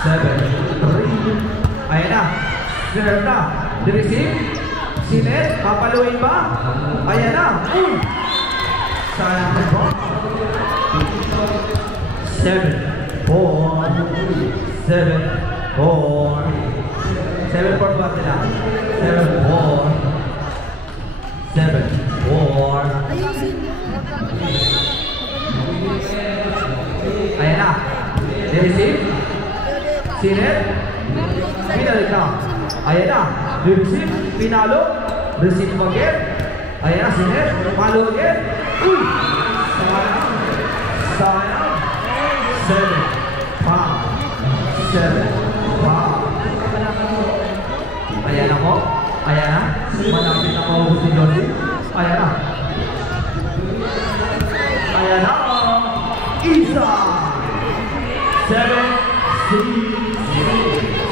7-3. Ayan na. Serve na. Di-receive. Sinet. Papaluin ba? Ayan na. Sayang po. 7-4. 7-4. 7-4 ba sila? 7-4. 7-4. Ayan na. Di-receive. Sinet. Pinalik na. Ayan na. Di-receive. Pinalo. Receive again. Ayan na. Sinet. Palo again. Uy! Sayang. Sayang. 7-5. 7-5. Ayan na po. Ayan na. Malapit na po si Lodi. Ayan na. Ayan na. Isa. 7-6.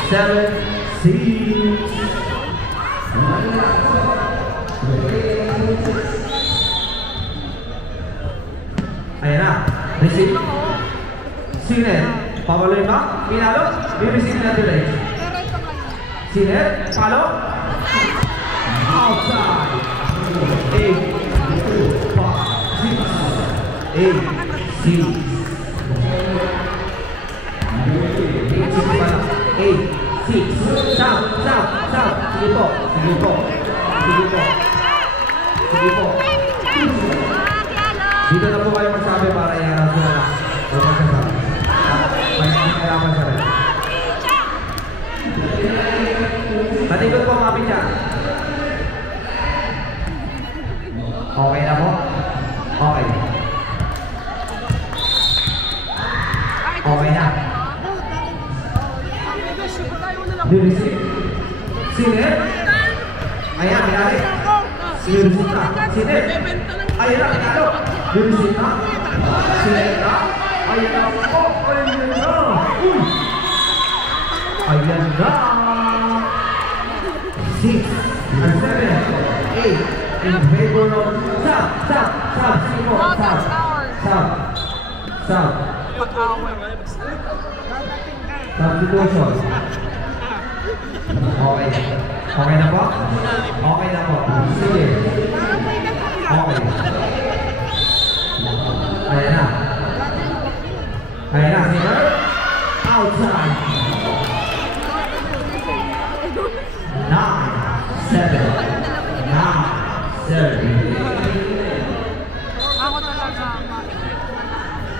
7-6. Ayan na. Receive. Sinet. Pabaloy ba? Pinalo? Bibisip na tuloy. Sinet. Palo. Outside. 8-6. Stop. Sige po. Dito na po kayo magsabi para i-aral sila na. O magsasabi. May kailangan sa rin. Matikot po mga pitya. Okay na po? Okay. Okay na. Di-receive. Sinet. Ayan, pinali. Di-receive na. Sinet. Ayan na, pinalo. Di-receive na. Sinet na. Ayan na. Ayan na. Uy! Ayan na. 6 and 7, 8 in favor of Stop. Substitution. Okay. Okay na po? Okay na po. Sige. Okay. Ayan na. Ayan na. Sige. Outside. 9, 7, 9, 7. Ako talaga.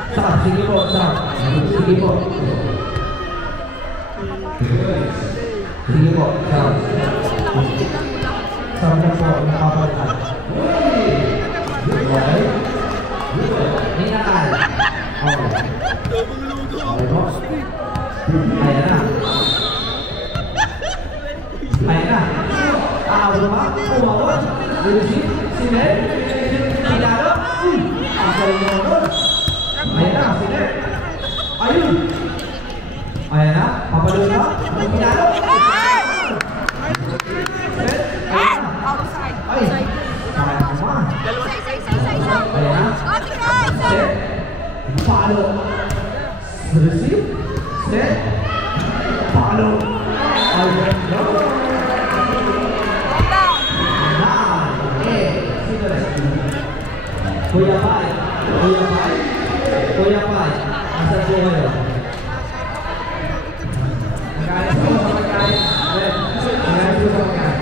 Stop. Sige po. Stop. Sige po. Sige po. Stop. Stop na po. Nakapalitan. Okay. Hinakal. Okay. Okay po. Ayan na. Ayan na. Ako ba? Umawad. Receive. Sinet. Pinalo. Uy! Asal mo doon. Ayan na. Sinet. Ayun. Ayan na. Papalun na. Pinalo. Sinet. Ayan na. Ay. Sayang naman. Ayan na. Sinet. Palo. Receive. Sinet. Palo. Ayan na. Kuya Pai, asan po kayo? Magkaalis po sa magkaalis. Magkaalis po sa magkaalis.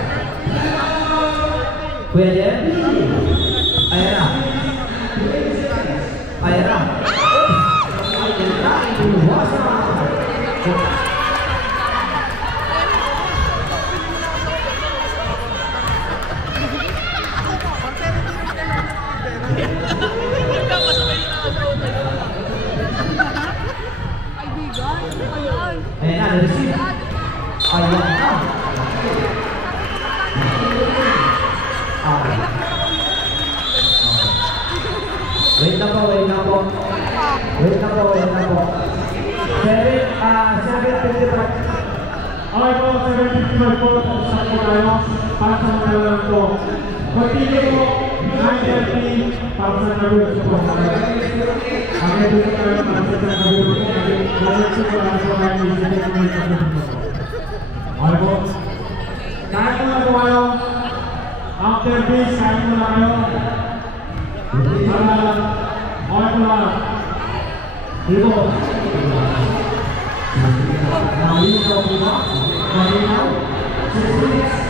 Kuya Jen? Ayan na. Ayan na. Ayan na. Inuwasa. Ayan na, receive. Ayan na. Wait na po. 7:55. Okay po, 7:55 po. Tapos na po tayo. Para sa mga lalaro po. Continue po. 9:30 para sa nag-work po. Kami dito tayo para sa nag-work po. Balik sa para sa mga okay po. Kain mo na po kayo. After this, kain mo na kayo. Okay po na. Dito. Malinaw po ba? Malinaw?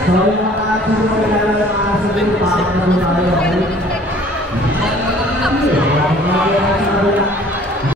Sorry mga kasunod na lang sa mga sabi. Pakita mo tayo.